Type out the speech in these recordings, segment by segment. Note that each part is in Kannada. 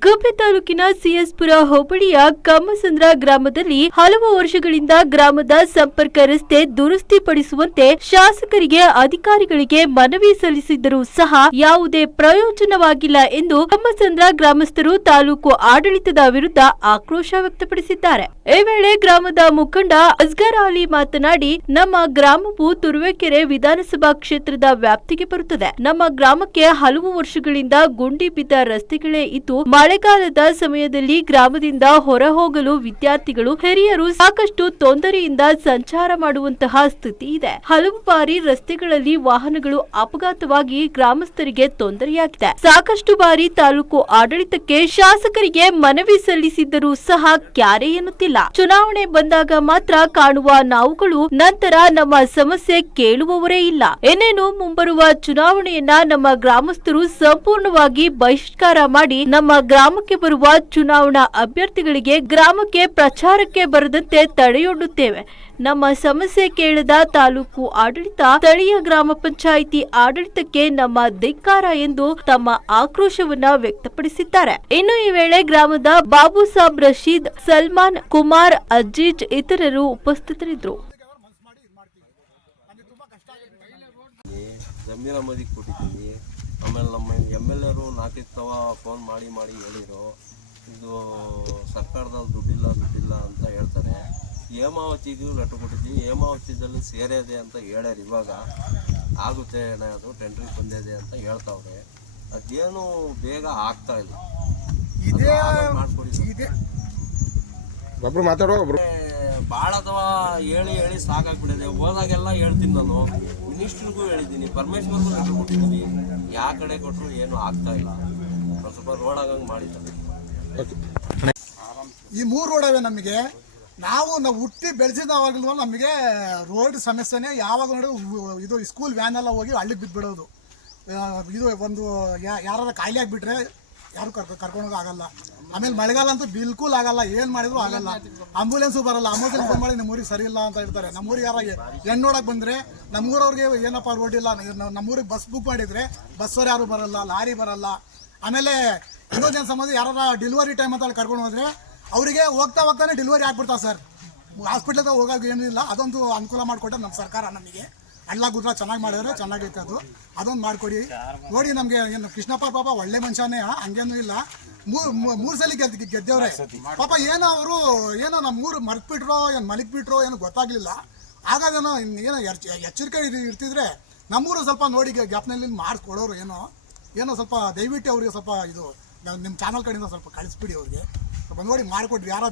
ಗುಬ್ಬಿ ತಾಲೂಕಿನ ಸಿಎಸ್ಪುರ ಹೋಬಳಿಯ ಕಮ್ಮಸಂದ್ರ ಗ್ರಾಮದಲ್ಲಿ ಹಲವು ವರ್ಷಗಳಿಂದ ಗ್ರಾಮದ ಸಂಪರ್ಕ ರಸ್ತೆ ದುರಸ್ತಿಪಡಿಸುವಂತೆ ಶಾಸಕರಿಗೆ ಅಧಿಕಾರಿಗಳಿಗೆ ಮನವಿ ಸಲ್ಲಿಸಿದ್ದರೂ ಸಹ ಯಾವುದೇ ಪ್ರಯೋಜನವಾಗಿಲ್ಲ ಎಂದು ಕಮ್ಮಸಂದ್ರ ಗ್ರಾಮಸ್ಥರು ತಾಲೂಕು ಆಡಳಿತದ ವಿರುದ್ಧ ಆಕ್ರೋಶ ವ್ಯಕ್ತಪಡಿಸಿದ್ದಾರೆ. ಈ ವೇಳೆ ಗ್ರಾಮದ ಮುಖಂಡ ಅಸ್ಗರ್ ಅಲಿ ಮಾತನಾಡಿ, ನಮ್ಮ ಗ್ರಾಮವು ತುರುವೇಕೆರೆ ವಿಧಾನಸಭಾ ಕ್ಷೇತ್ರದ ವ್ಯಾಪ್ತಿಗೆ ಬರುತ್ತದೆ. ನಮ್ಮ ಗ್ರಾಮಕ್ಕೆ ಹಲವು ವರ್ಷಗಳಿಂದ ಗುಂಡಿ ಬಿದ್ದ ರಸ್ತೆಗಳೇ ಇದ್ದು ಮಳೆಗಾಲದ ಸಮಯದಲ್ಲಿ ಗ್ರಾಮದಿಂದ ಹೊರ ಹೋಗಲು ವಿದ್ಯಾರ್ಥಿಗಳು ಹಿರಿಯರು ಸಾಕಷ್ಟು ತೊಂದರೆಯಿಂದ ಸಂಚಾರ ಮಾಡುವಂತಹ ಸ್ಥಿತಿ ಇದೆ. ಹಲವು ಬಾರಿ ರಸ್ತೆಗಳಲ್ಲಿ ವಾಹನಗಳು ಅಪಘಾತವಾಗಿ ಗ್ರಾಮಸ್ಥರಿಗೆ ತೊಂದರೆಯಾಗಿದೆ. ಸಾಕಷ್ಟು ಬಾರಿ ತಾಲೂಕು ಆಡಳಿತಕ್ಕೆ ಶಾಸಕರಿಗೆ ಮನವಿ ಸಲ್ಲಿಸಿದ್ದರೂ ಸಹ ಕ್ಯಾರೆ ಎನ್ನುತ್ತಿಲ್ಲ. ಚುನಾವಣೆ ಬಂದಾಗ ಮಾತ್ರ ಕಾಣುವ ನಾವುಗಳು ನಂತರ ನಮ್ಮ ಸಮಸ್ಯೆ ಕೇಳುವವರೇ ಇಲ್ಲ. ಇನ್ನೇನು ಮುಂಬರುವ ಚುನಾವಣೆಯನ್ನ ನಮ್ಮ ಗ್ರಾಮಸ್ಥರು ಸಂಪೂರ್ಣವಾಗಿ ಬಹಿಷ್ಕಾರ ಮಾಡಿ ನಮ್ಮ ಗ್ರಾಮಕ್ಕೆ ಬರುವ ಚುನಾವಣಾ ಅಭ್ಯರ್ಥಿಗಳಿಗೆ ಗ್ರಾಮಕ್ಕೆ ಪ್ರಚಾರಕ್ಕೆ ಬರದಂತೆ ತಡೆಯೊಡ್ಡುತ್ತೇವೆ. ನಮ್ಮ ಸಮಸ್ಯೆ ಕೇಳದ ತಾಲೂಕು ಆಡಳಿತ, ಸ್ಥಳೀಯ ಗ್ರಾಮ ಪಂಚಾಯಿತಿ ಆಡಳಿತಕ್ಕೆ ನಮ್ಮ ಧಿಕ್ಕಾರ ಎಂದು ತಮ್ಮ ಆಕ್ರೋಶವನ್ನ ವ್ಯಕ್ತಪಡಿಸಿದ್ದಾರೆ. ಇನ್ನು ಈ ವೇಳೆ ಗ್ರಾಮದ ಬಾಬು ಸಾಬ್ ರಶೀದ್, ಸಲ್ಮಾನ್, ಕುಮಾರ್, ಅಜೀಜ್ ಇತರರು ಉಪಸ್ಥಿತರಿದ್ದರು. ಆಮೇಲೆ ನಮ್ಮ MLA ನಾಲ್ಕಿತ್ತವ ಫೋನ್ ಮಾಡಿ ಹೇಳಿದ್ರು, ಇದು ಸರ್ಕಾರದಲ್ಲಿ ದುಡ್ಡಿಲ್ಲ ಅಂತ ಹೇಳ್ತಾರೆ. ಹೇಮಾವತಿಗೂ ಲೆಟ್ರ್ ಕೊಟ್ಟಿದ್ವಿ, ಹೇಮಾವತಿದಲ್ಲಿ ಸೇರಿದೆ ಅಂತ ಹೇಳ್ಯಾರ. ಇವಾಗ ಆಗುತ್ತೆ ಅದು ಟೆಂಡ್ರಿಗೆ ಬಂದಿದೆ ಅಂತ ಹೇಳ್ತಾವ್ರೆ. ಅದೇನು ಬೇಗ ಆಗ್ತಾ ಇಲ್ಲ. ಭಾಳ ಅಥವಾ ಹೇಳಿ ಸಾಕಾಗ್ಬಿಟ್ಟಿದೆ. ಹೋದಾಗೆಲ್ಲ ಹೇಳ್ತೀನಿ, ನಾನು ಮಿನಿಸ್ಟ್ರಿಗೂ ಹೇಳಿದ್ದೀನಿ, ಪರಮೇಶ್ವರ್ಗೂ ಲೆಟ್ರ್ ಕೊಟ್ಟಿದ್ದೀನಿ. ಯಾವ ಕಡೆ ಕೊಟ್ಟರು ಏನು ಆಗ್ತಾ ಇಲ್ಲ. ಒಂದು ಸ್ವಲ್ಪ ರೋಡ್ ಆಗಂಗೆ ಮಾಡಿದ್ದಾರೆ. ಈ 3 ರೋಡವೇ ನಮಗೆ. ನಾವು ಹುಟ್ಟಿ ಬೆಳೆಸಿದವಾಗಲೂ ನಮಗೆ ರೋಡ್ ಸಮಸ್ಯೆನೇ. ಯಾವಾಗ ನೋಡಿ ಇದು ಸ್ಕೂಲ್ ವ್ಯಾನ್ ಎಲ್ಲ ಹೋಗಿ ಹಳ್ಳಿಗೆ ಬಿದ್ದುಬಿಡೋದು. ಇದು ಒಂದು ಯಾರು ಕಾಯಿಲೆ ಆಗಿಬಿಟ್ರೆ ಯಾರು ಕರ್ಕೊಂಡೋಗಿ ಆಗಲ್ಲ. ಆಮೇಲೆ ಮಳೆಗಾಲ ಅಂತೂ ಬಿಲ್ಕುಲ್ ಆಗಲ್ಲ, ಏನು ಮಾಡಿದ್ರು ಆಗಲ್ಲ. ಆಂಬುಲೆನ್ಸು ಬರಲ್ಲ. ಆಂಬುಲೆನ್ಸ್ ಫೋನ್ ಮಾಡಿ ನಮ್ಮೂರಿಗೆ ಸರಿ ಇಲ್ಲ ಅಂತ ಹೇಳ್ತಾರೆ. ನಮ್ಮೂರಿಗೆ ಯಾರ ಹೆಣ್ಣು ನೋಡಕ್ಕೆ ಬಂದರೆ ನಮ್ಮೂರವ್ರಿಗೆ ಏನಪ್ಪ ರೋಡ್ ಇಲ್ಲ, ನಮ್ಮೂರಿಗೆ ಬಸ್ ಬುಕ್ ಮಾಡಿದರೆ ಬಸ್ಸವ್ರು ಯಾರು ಬರಲ್ಲ, ಲಾರಿ ಬರಲ್ಲ. ಆಮೇಲೆ ಇನ್ನೊಂದೇನು ಸಮಸ್ಯೆ, ಯಾರು ಡೆಲಿವರಿ ಟೈಮ್ ಅಂತ ಕರ್ಕೊಂಡು ಹೋದರೆ ಅವರಿಗೆ ಹೋಗ್ತಾನೆ ಡೆಲಿವರಿ ಆಗ್ಬಿಡ್ತಾವೆ ಸರ್. ಹಾಸ್ಪಿಟ್ಲಿಗೆ ಹೋಗೋದು ಏನಿಲ್ಲ. ಅದೊಂದು ಅನುಕೂಲ ಮಾಡಿಕೊಟ್ಟೆ ನಮ್ಮ ಸರ್ಕಾರ ನಮಗೆ. ಹಳ್ಳ ಗುದ್ರ ಚೆನ್ನಾಗಿ ಮಾಡಿದ್ರೆ ಚೆನ್ನಾಗೈತೆ. ಅದೊಂದು ಮಾಡಿಕೊಡಿ. ನೋಡಿ, ನಮಗೆ ಏನು ಕೃಷ್ಣಪ್ಪ ಪಾಪ ಒಳ್ಳೆ ಮನುಷ್ಯನೇ, ಹಂಗೇನು ಇಲ್ಲ. ಮೂರು ಸಲ ಗೆದ್ದವ್ರೆ ಪಾಪ. ಏನೋ ಅವರು ನಮ್ಮೂರು ಮರ್ತ್ಬಿಟ್ರೋ ಏನು ಮಲಗಿಬಿಟ್ರೋ ಏನು ಗೊತ್ತಾಗ್ಲಿಲ್ಲ. ಆಗಾದೇನೋ ಏನೋ ಎಚ್ಚರಿಕೆ ಇರ್ತಿದ್ರೆ ನಮ್ಮೂರು ಸ್ವಲ್ಪ ನೋಡಿ ಗ್ಯಾಪ್ನಲ್ಲಿ ಮಾಡಿಸ್ಕೊಡೋರು. ಏನೋ ಸ್ವಲ್ಪ ದಯವಿಟ್ಟು ಅವ್ರಿಗೆ ಸ್ವಲ್ಪ ಇದು ನಿಮ್ಮ ಚಾನಲ್ ಕಡೆಯಿಂದ ಸ್ವಲ್ಪ ಕಳಿಸ್ಬಿಡಿ. ಅವ್ರಿಗೆ ಸ್ವಲ್ಪ ನೋಡಿ ಮಾಡಿಕೊಡ್ರಿ. ಯಾರ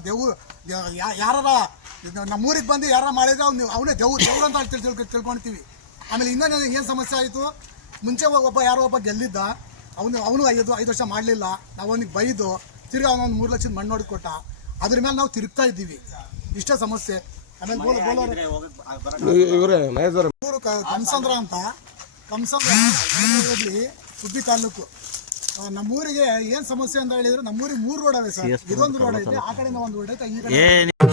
ನಮ್ಮೂರಿಗೆ ಬಂದು ಯಾರ ಮಾಡಿದ್ರೆ ಅವನೇ ದೇವ್ರು ಅಂತ ತಿಳ್ಕೊಳ್ತೀವಿ. ಆಮೇಲೆ ಇನ್ನೊಂದು ಏನು ಸಮಸ್ಯೆ ಆಯಿತು, ಮುಂಚೆ ಯಾರೋ ಒಬ್ಬ ಗೆಲ್ಲಿದ್ದ, ಅವನು 5 ವರ್ಷ ಮಾಡಲಿಲ್ಲ. ನಾವು ಅವನಿಗೆ ಬೈದು ತಿರ್ಗಿ ಅವನೊಂದು 3 ಲಕ್ಷದ ಮಣ್ಣು ಹೊಡೆದು ಕೊಟ್ಟ. ಅದ್ರ ಮೇಲೆ ನಾವು ತಿರುಗ್ತಾ ಇದ್ದೀವಿ. ಇಷ್ಟೇ ಸಮಸ್ಯೆ. ಆಮೇಲೆ ಕಮ್ಮಸಂದ್ರ ಅಂತ, ಕಮ್ಮಸಂದ್ರ ಗುಬ್ಬಿ ತಾಲೂಕು. ನಮ್ಮೂರಿಗೆ ಏನು ಸಮಸ್ಯೆ ಅಂತ ಹೇಳಿದ್ರೆ, ನಮ್ಮೂರಿಗೆ 3 ರೋಡ್ ಅವೆ ಸರ್. ಇದೊಂದು ರೋಡ್ ಐತೆ, ಆ ಕಡೆಯಿಂದ ಒಂದು ರೋಡ್ ಐತೆ, ಈ ಕಡೆ